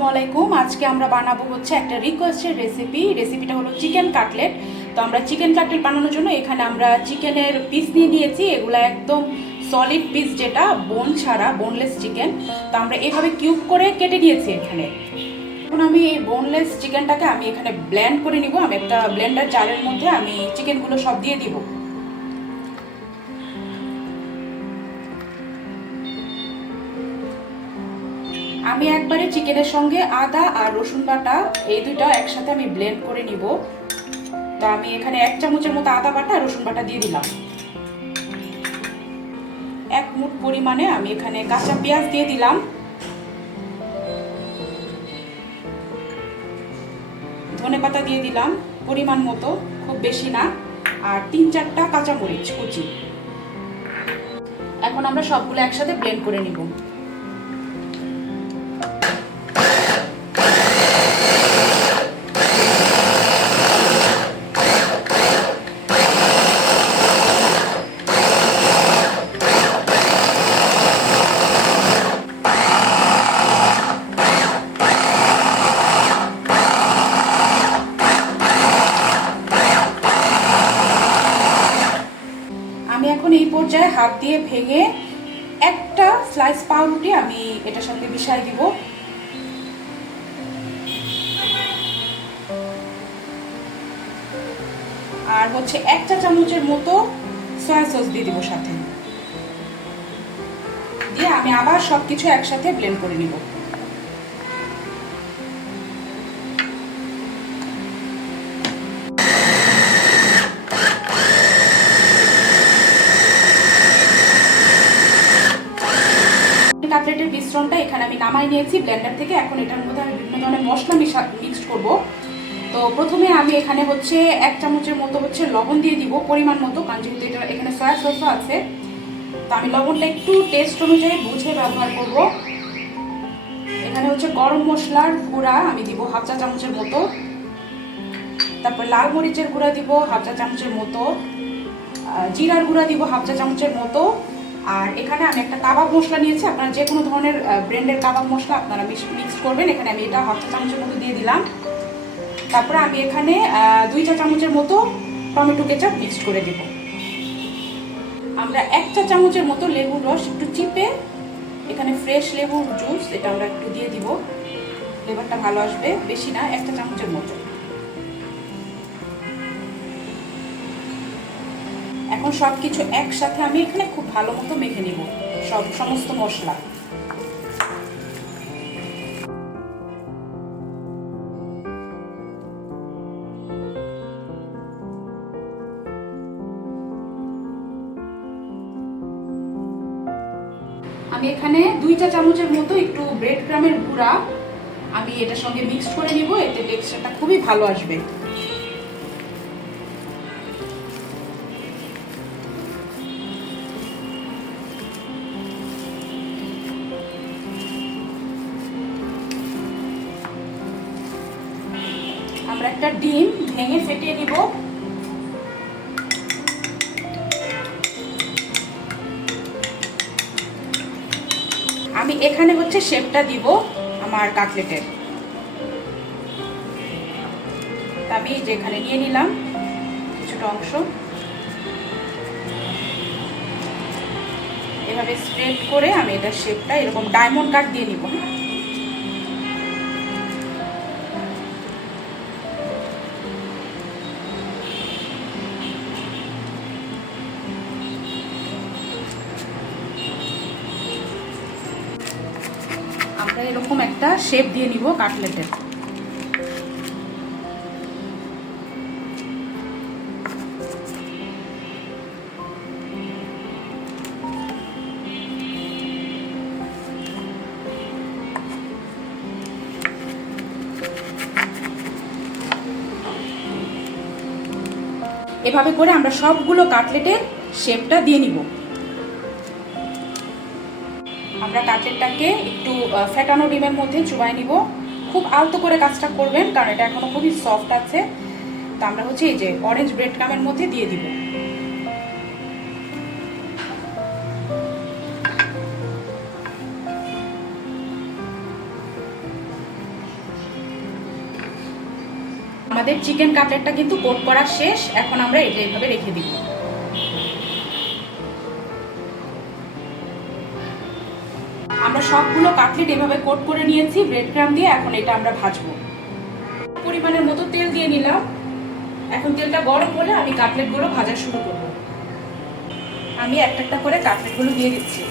আসসালামু আলাইকুম। আজকে আমরা বানাবো হচ্ছে একটা রিকোয়েস্টেড রেসিপিটা হলো চিকেন কাটলেট। তো আমরা চিকেন কাটলেট বানানোর জন্য এখানে আমরা চিকেনের পিস নিয়ে নিয়েছি। এগুলো একদম সলিড পিস, যেটা বোন ছাড়া, বোনলেস চিকেন। তো আমরা এইভাবে কিউব করে কেটে নিয়েছি এখানে। এখন আমি এই বোনলেস চিকেনটাকে আমি এখানে ব্লেন্ড করে নিব। আমি একটা ব্লেন্ডার জারের মধ্যে আমি চিকেনগুলো সব দিয়ে দিব। আমি একবারে চিকেনের সঙ্গে আদা আর রসুন বাটা এই দুইটা একসাথে আমি ব্লেন্ড করে নিব। তো আমি এখানে 1 চামচের মতো আদা বাটা আর রসুন বাটা দিয়ে দিলাম। 1 মুঠ পরিমাণে আমি এখানে কাঁচা পেঁয়াজ দিয়ে দিলাম। ধনেপাতা দিয়ে দিলাম পরিমাণ মতো, খুব বেশি না। আর 3-4টা কাঁচামরিচ কুচি। এখন আমরা সবগুলো একসাথে ব্লেন্ড করে নিব। আমি এখন এই পর্যায়ে হাত দিয়ে ভেঙে একটা স্লাইস পাউরুটি আমি এটার সঙ্গে মিশিয়ে দিব। আর হচ্ছে 1 চা চামচের মতো সয়া সস দিয়ে দিব সাথে। দিয়ে আমি আবার সবকিছু একসাথে ব্লেন্ড করে নিব। কাটলেটের মিশ্রণটা এখানে আমি নামাই নিয়েছি ব্লেন্ডার থেকে। এখন এটার মধ্যে আমি বিভিন্ন ধরনের মশলা মিক্সড করব। তো প্রথমে আমি এখানে হচ্ছে 1 চামচের মতো হচ্ছে লবণ দিয়ে দিব পরিমাণ মতো, কারণ যেহেতু এটা এখানে সয়া সসও আছে। তো আমি লবণটা একটু টেস্ট অনুযায়ী বুঝে ব্যবহার করব। এখানে হচ্ছে গরম মশলার গুঁড়া আমি দিব 1/2 চা চামচের মতো। তারপর লাল মরিচের গুঁড়া দিব 1/2 চা চামচের মতো। জিরার গুঁড়া দিব 1/2 চা চামচের মতো। আর এখানে আমি একটা কাবাব মশলা নিয়েছি। আপনারা যে কোনো ধরনের ব্র্যান্ডের কাবাব মশলা আপনারা মিক্স করবেন। এখানে আমি এটা 1/2 চা চামচের মতো দিয়ে দিলাম। তারপরে আমি এখানে 2 চা চামচের মতো টমেটো কেচাপ মিক্স করে দেব। আমরা 1 চা চামচের মতো লেবুর রস একটু চিপে, এখানে ফ্রেশ লেবুর জুস, এটা আমরা একটু দিয়ে দিব। ফ্লেভারটা ভালো আসবে, বেশি না, 1 চা চামচের মতো। এখন সবকিছু একসাথে আমি এখানে খুব ভালো মতো মেখে নিব, সমস্ত মশলা। আমি এখানে 2 চা চামচের মতো একটু ব্রেড ক্রামের গুঁড়া আমি এটার সঙ্গে মিক্স করে নিব। এতে টেক্সচারটা খুবই ভালো আসবে। আমরা একটা ডিম ভেঙে ফেটিয়ে নিব। আমি এখানে হচ্ছে শেপটা দিব আমার কাটলেটের। আমি যেখানে নিয়ে নিলাম কিছুটা অংশ, এভাবে স্প্রেড করে আমি এটা শেপটা এরকম ডায়মন্ড কাট দিয়ে নিব। আমরা এরকম একটা শেপ দিয়ে নিব কাটলেটের। এভাবে করে আমরা সবগুলো কাটলেটের শেপটা দিয়ে নিব। আমরা কাটলেটটাকে একটু ফেটানো ডিমের মধ্যে চুবাই নিব। খুব আলতো করে কাজটা করবেন, কারণ এটা এখনো খুবই সফট আছে। তো আমরা হচ্ছে এই যে অরেঞ্জ ব্রেড ক্রামের মধ্যে দিয়ে দিব। আমাদের চিকেন কাটলেটটা কিন্তু কোট করা শেষ। এখন আমরা এটা এইভাবে রেখে দিব। আমরা সবগুলো কাটলেট এভাবে কোট করে নিয়েছি ব্রেড ক্রাম্ব দিয়ে। এখন এটা আমরা ভাজবো। পরিমাণের মতো তেল দিয়ে নিলাম। এখন তেলটা গরম হলে আমি কাটলেটগুলো ভাজা শুরু করব। আমি একটা একটা করে কাটলেটগুলো দিয়ে দিচ্ছি।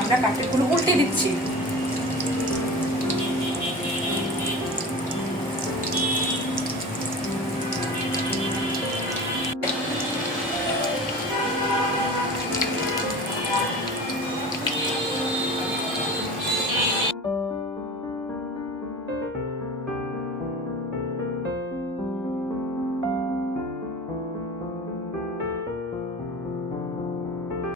আমরা কাটলেটগুলো উল্টে দিচ্ছি।